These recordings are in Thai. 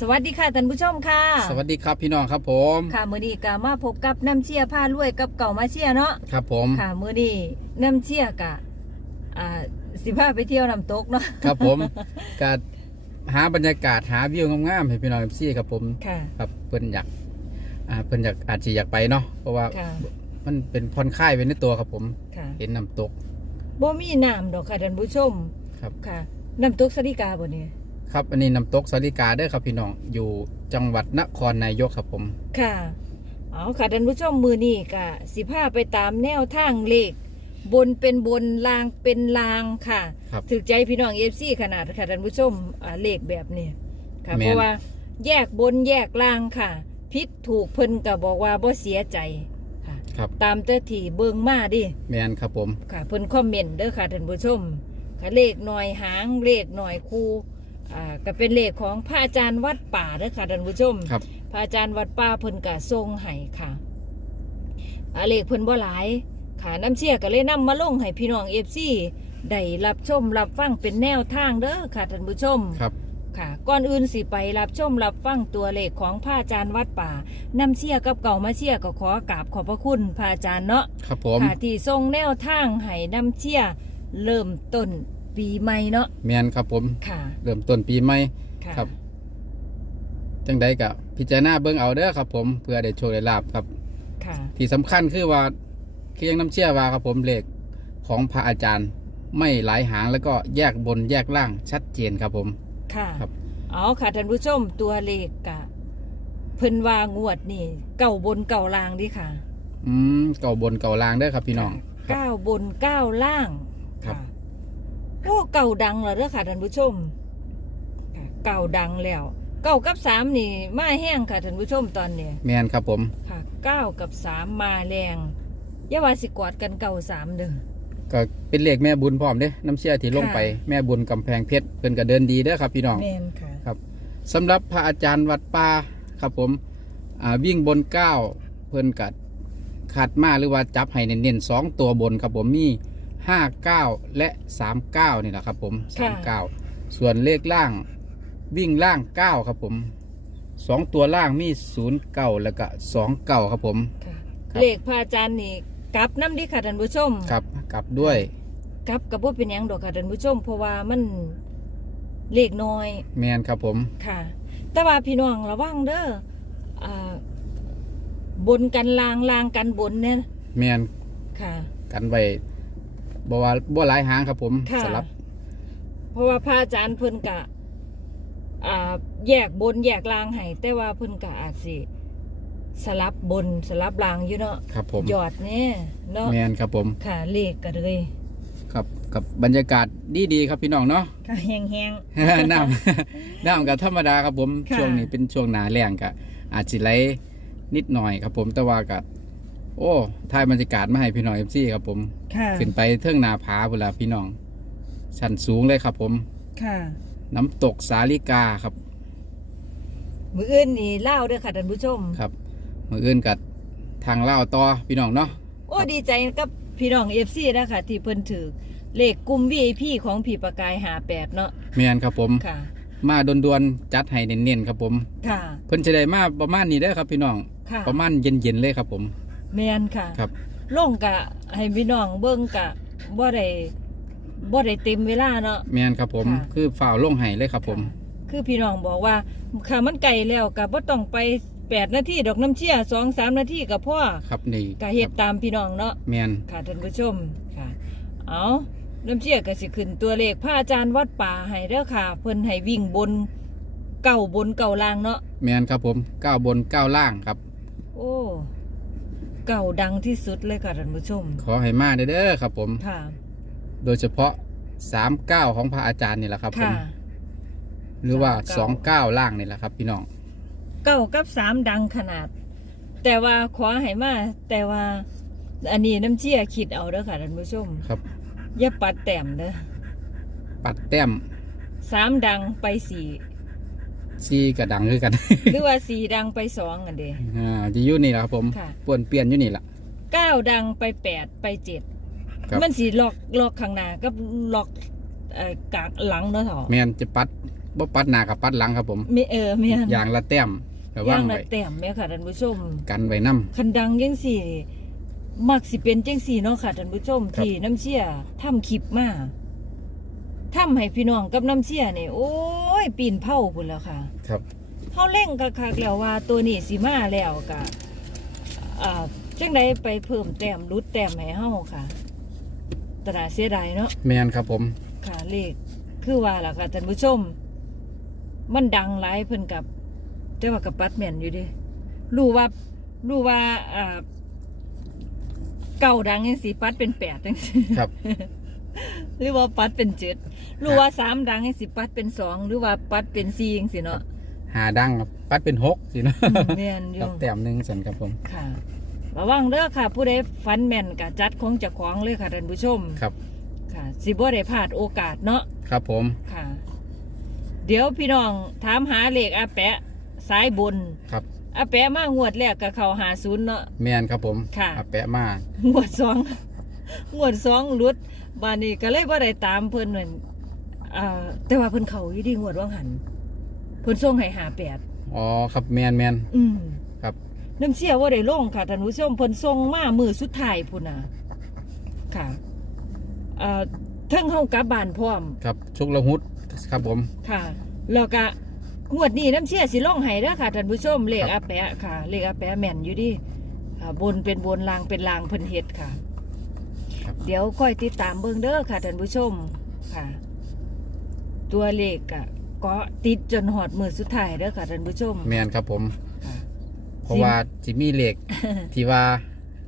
สวัสดีค่ะท่านผู้ชมค่ะ สวัสดีครับพี่น้องครับผม ค่ะมื้อนี้ก็มาพบกับน้ำเชี่ยผ้ารวยกับเก่ามาเชี่ยเนาะครับผม ค่ะมื้อนี้น้ำเชี่ยกะอ่าสิพาไปเที่ยวน้ำตกเนาะครับผมก็หาบรรยากาศหาวิวงามๆให้พี่น้องเอฟซีครับผมค่ะครับเพิ่นอยากอ่าเพิ่นอยากอาจจะอยากไปเนาะเพราะว่าค่ะมันเป็นผ่อนคลายไปในตัวครับผม ค่ะเห็นน้ำตก บ่มีน้ำดอกค่ะท่านผู้ชมครับ ค่ะน้ำตกสริกาบ่เนี่ย ครับอันนี้น้ำตกสาริกาเด้อครับพี่น้องอยู่จังหวัดนครนายกครับผม ค่ะ เอาค่ะท่านผู้ชมมื้อนี้ก็สิพาไปตามแนวทางเลข บนเป็นบนลางเป็นลางค่ะครับถึกใจพี่น้องเอฟซีขนาดค่ะท่านผู้ชมอ่าเลขแบบนี้ค่ะ แม่น เพราะว่าแยกบนแยกล่างค่ะ พิษถูกเพิ่นก็บอกว่าบ่เสียใจค่ะ ครับตามแต่ที่เบิ่งมาดิ แมนครับผม ค่ะเพิ่นคอมเมนต์เด้อค่ะท่านผู้ชมค่ะเลขหน่อยหางเลขหน่อยคู่ อ่าก็เป็นเลขของพระอาจารย์วัดป่าเด้อค่ะท่านผู้ชมครับ พระอาจารย์วัดป่าเพิ่นก็ทรงให้ค่ะอาเลขเพิ่นบ่หลายค่ะน้ำเชี่ยก็เลยนำมาลงให้พี่น้อง FC ได้รับชมรับฟังเป็นแนวทางเด้อค่ะท่านผู้ชม ครับ ค่ะก่อนอื่นสิไปรับชมรับฟังตัวเลขของพระอาจารย์วัดป่าน้ำเชี่ยกับเก่ามาเชี่ยก็ขอกราบขอบพระคุณพระอาจารย์เนาะครับผม ค่ะที่ทรงแนวทางให้น้ำเชี่ยเริ่มต้น ปีใหม่เนาะแมนครับผม ค่ะเริ่มต้นปีใหม่ค่ะครับ จังใดกับพิจารณาเบิ่งเอาเด้อครับผมเพื่อได้โชคได้ลาบครับ ค่ะ ที่สำคัญคือว่าคือยังน้ำเชื่อว่าครับผมเลขของพระอาจารย์ ไม่หลายหางแล้วก็แยกบนแยกล่างชัดเจนครับผม ค่ะ ครับ เอาค่ะท่านผู้ชมตัวเลขกะ เพิ่นว่างวดนี่เก่าบนเก่าล่างดิค่ะอืมเก่าบนเก่าล่างเด้อครับพี่น้องครับเก้าบนเก้าล่างครับะ โอ้เก่าดังแล้วเด้อค่ะท่านผู้ชมค่ะเก่าดังแล้ว เก้ากับสามนี่มาแห้งค่ะท่านผู้ชมตอนนี้ แมนครับผม ค่ะเก้ากับสามมาแรงอย่าว่าสิกอดกันเก่าสามเด้อ ก็เป็นเลขแม่บุญพร้อมเด้น้ำเชื่อที่ลงไปค่ะแม่บุญกำแพงเพชรเพิ่นก็เดินดีเด้อครับพี่น้องแม่นค่ะ ครับสำหรับพระอาจารย์วัดป่าครับผมอ่าวิ่งบนเก้าเพิ่นกัดขาดมาหรือว่าจับให้เน้นๆสองตัวบนครับผมมี ห้าเก้าและสามเก้านี่แหละครับผมสามเก้าส่วนเลขล่างวิ่งล่างเก้าครับผมสองตัวล่างมีศูนย์เก้าแล้วก็สองเก้าครับผม ค่ะครับ เลขพระอาจารย์นี่กลับน้ำดิค่ะท่านผู้ชมครับกลับด้วยกลับกับว่าเป็นหยังดอกค่ะท่านผู้ชม เพราะว่ามันเลขน้อย แมนครับผมค่ะ แต่ว่าพี่น้องระวังเด้ออ่าบนกันลางลางกันบนเนี่ยแมนค่ะ กันไว้ บ่ว่าบ่หลายหางครับผมค่ะ สลับ เพราะว่าพระอาจารย์เพิ่นกะอ่าแยกบนแยกลางให้แต่ว่าเพิ่นกะอาจสิสลับบนสลับลางอยู่เนาะครับผมหยอดเนี่ยเนาะแมนครับผมค่ะเลขกันเลยครับกับบรรยากาศดีๆครับพี่น้องเนาะ ค่ะแห้ง น้ำ น้ำกับธรรมดาครับผมค่ะ ช่วงนี้เป็นช่วงหนาแรงกะอาจจะไหลนิดหน่อยครับผมแต่ว่ากับ โอ้ถ่ายบรรยากาศมาให้พี่น้องเอฟซีครับผมๆค่ะขึ้นไปเทิงหนาผาเวลาพี่น้องชั้นสูงเลยครับผม ค่ะ น้ำตกสาลิกาครับ มืออื่นนี่เล่าเด้อค่ะท่านผู้ชม ครับมืออื่นกับทางเล่าวต่อพี่น้องเนาะ โอ้ดีใจกับพี่น้องเอฟซีนะคะที่เพิ่นถือเลขกลุ่ม VIP ของผีประกายหาแปดเนาะเมียนครับผม ค่ะ มาดวนๆจัดให้เน้นๆครับผม ค่ะ เพิ่นจะได้มาประมาณนี้เด้อครับพี่น้อง ค่ะประมาณเย็นๆเลยครับผม แมนค่ะ ครับลงกะให้พี่น้องเบิ่งกะบ่ได้บ่ได้เต็มเวลาเนาะเมียนครับผมค่ะ คือฝ่าวลงให้เลยครับผมค่ะคือพี่น้องบอกว่าค่ะมันไกลแล้วกะบ่ต้องไปแปดนาทีดอกน้ำเชี่ยสองสามนาทีกับพ่อครับนี่กะเฮ็ดตามพี่น้องเนาะเมียนค่ะท่านผู้ชมค่ะ เอาน้ำเชี่ยก็สิขึ้นตัวเลขพระอาจารย์วัดป่าให้เด้อค่ะ เพิ่นให้วิ่งบนเก่าบนเก่าล่างเนาะแมนครับผมก้าวบนก้าวล่างครับ โอ้ เก่าดังที่สุดเลยค่ะท่านผู้ชม ขอให้มาเด้อครับผม ค่ะ โดยเฉพาะสามเก้าของพระอาจารย์นี่แหละครับผม ค่ะ หรือว่าสอง39เก้าล่างนี่แหละครับ พี่น้อง เก้ากับสามดังขนาด แต่ว่าขอให้มาแต่ว่า อันนี้น้ำเชี่ยคิดเอาเด้อค่ะท่านผู้ชมครับ อย่าปัดแต้มเด้อปัดแต้มสามดังไปสี่ ซีกระดังคือกัน หรือว่าสี่ดังไปสองอันเด้อ่าจะอยู่นี่แหละครับผมค่ะ ป่วนเปลี่ยนอยู่นี่แหละ เก้าดังไปแปดไปเจ็ดครับ มันสีล็อกล็อกข้างหน้ากับล็อกเอ่อกลางหลังเนาะเถอะแมนจะปัดบ่ปัดหน้ากับปัดหลังครับผมมีเออแม่นอย่างละแต้มระวัย่างงละไว้แต้มแม่ค่ะท่านผู้ชม กันไว้นํ คันดังจังสี่มักสิเป็นจังสี่เนาะค่ะท่านผู้ชมครับ ที่น้ำเชี่ยทำคลิปมาทำให้พี่น้องกับน้ำเชี่ยนี่โอ้ ยปีนเผาพุ่นแล้วค่ะครับเฮาเล่งคักๆแล้วว่าตัวนี้สิมาแล้วก็อ่าจังไดไปเพิ่มแต้มรุดแต้มให้เฮาค่ะแตน่าเสียดายเนาะแมนครับผม ค่ะเลขคือว่าล่ะค่ะท่านผู้ชม มันดังหลายเพิ่นกับแต่ว่ากับปัดแม่นอยู่เดิรู้ว่ารู้ว่าอ่าเก่าดังจังสิปัดเป็นแปดจังซี่ ครับ หรือว่าปัดเป็นเจ็ดรู้ว่าสามดังจังสิปัดเป็นสองหรือว่าปัดเป็นสี่จังสิเนาะหาดังครับปัดเป็นหกสิเนาะอืมแม่นอครัยู่บแต้มหนึ่งสันครับผมค่ะ ระวังเด้อค่ะ ผู้ใดฟันแม่นกะจัดของเจ้าของเลยค่ะท่านผู้ชมครับ ค่ะ สิบ่ได้พลาดโอกาสเนาะ ครับผม ค่ะ เดี๋ยวพี่น้องถามหาเลขอาแปะสายบนครับ อาแปะมางวดแรกกับเขาหาศูนย์เนาะ แมนครับผมค่ะอาแปะมา งวดสอง งวดสองหลุดบานนี้ก็เลยบ่ได้ตามเพิ่นเหมือนอ่าแต่ว่าเพิ่นเขาอยู่ดีงวดว่างหันเพิ่นส่งให้หาแปดอ๋อครับแมนแมน อืมครับ น้ำเสียว่าได้ลงค่ะท่านผู้ชมเพิ่นส่งมามือสุดท้ายพุ่นน่ะค่ะเอ่อเทิงเฮากลับบ้านพร้อม ครับชุกละหุดครับผม ค่ะแล้วก็งวดนี้น้ำเชี่ยสิล่องไห้เด้อค่ะท่านผู้ชมเลขครัอาบแปะค่ะ เลขอาแปะแม่นอยู่ดิค่ะบนเป็นบนลางเป็นลางเพิ่นเฮ็ดค่ะ ครับ เดี๋ยวค่อยติดตามเบิ่งเด้อค่ะท่านผู้ชมค่ะ ตัวเลขก็ก็ติดจนหอดมือสุดท้ายเด้อค่ะท่านผู้ชม แมนครับผม ค่ะ เพราะว่าจิมีเหล็ก ที่ว่า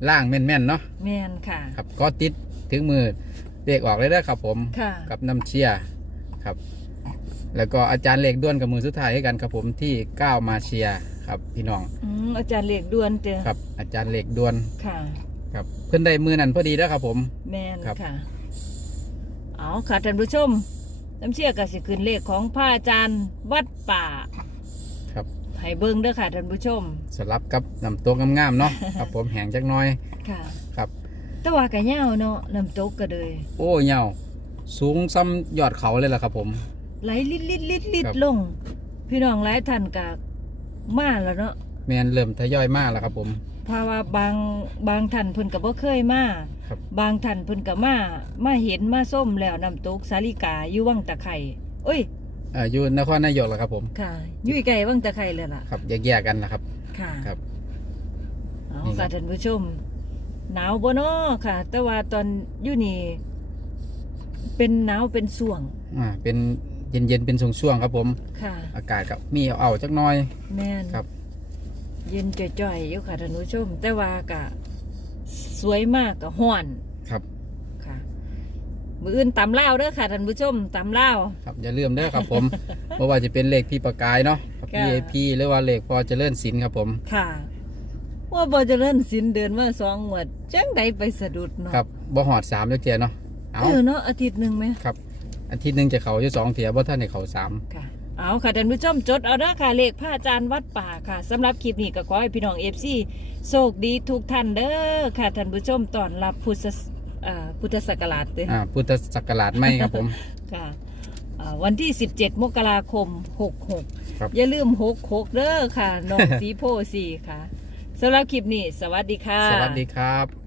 ล่างแม่นๆเนาะแม่นค่ะ ครับก็ติดถึงมือเลขออกเลยเด้อครับผม ค่ะ กับน้ำเชียร์ครับ แล้วก็อาจารย์เหล็กด้วนกับมือสุดท้ายให้กันครับผมที่ก้าวมาเชียร์ครับพี่น้องอืมอาจารย์เลขด่วนเด้อครับ อาจารย์เหล็กด้วน ค่ะ ครับเพื่อนได้มือนั่นพอดีแล้วครับผม แม่นครับ ค่ะ เอาค่ะท่านผู้ชมน้ำเชี่ยก็สิขึ้นเลขของพระอาจารย์วัดป่าครับให้เบิ่งเด้อค่ะท่านผู้ชม สลับกับน้ำตัวงามๆเนาะครับ ผมแหงจักหน้อยค่ะ ครับ แต่ว่าก็ยาวเนาะน้ำตกก็เลย โอ้เหยาวสูงซ้ำยอดเขาเลยล่ะครับผม ไหลลิดลิดลิดลิดครับ ลง พี่น้องหลายท่านก็มาแล้วเนาะแมนเริ่มทยอยมากแล้วครับผม เพราะว่าบางบางท่านเพิ่นก็บ่เคยมาครับ บางท่านเพิ่นก็มามาเห็นมาส้มแล้วน้ำตกสาลิกาอยู่วังตะไคร่เอ้ยเอ่ออยู่นครนายกแล้วครับผมค่ะอยู่ใกล้วังตะไคร่เลยล่ะครับแยกๆกันนะครับ ค่ะครับเอานี่ครัค่ะบ ท่านผู้ชม หนาวบ่เนาะค่ะ แต่ว่าตอนอยู่นี่เป็นหนาวเป็นส่วงอ่าเป็นเย็นๆเป็นช่วงๆครับผม ค่ะ อากาศกับมีเอาๆจักหน้อย แม่นครับ เย็นจ่อยๆอยู่ค่ะท่านผู้ชม แต่ว่าก็สวยมากก็ห้อนครับ ค่ะ มืออื่นตำเล่าวเด้อค่ะท่านผู้ชมตำเล่าว ครับอย่าลืมเด้อครับผมเพราะว่าจะเป็นเลขพี่ประกายเนาะครับค่ะ PAP หรือว่าเลขพอเจริญศิลป์ครับผม ค่ะ ว่าบ่เจะเล่นสินเดินมาสองงวดจังใดไปสะดุดเนาะครับบ่หอดสามเทียเนาะเอาเออเนาะอาทิตย์หนึ่งไหมครับอาทิตย์หนึ่งจะเขาอยู่สองเทียบ่ท่านในเขาสามค่ะ เอาค่ะท่านผู้ชมจดเอาเด้อค่ะเลขพระอาจารย์วัดป่าค่ะสำหรับคลิปนี้ก็ขอให้พี่น้องเอฟซีโชคดีทุกท่านเด้อค่ะท่านผู้ชมตอนรับพุทธศอ่าพุทธศักราชเด้ออ่าพุทธศักราชไม่ครับผมค่ะอ่าวันที่ 17 มกราคม 66ครับอย่าลืม 66 เด้อค่ะน้องสีโพสีค่ะสำหรับคลิปนี้ สวัสดีค่ะ สวัสดีครับ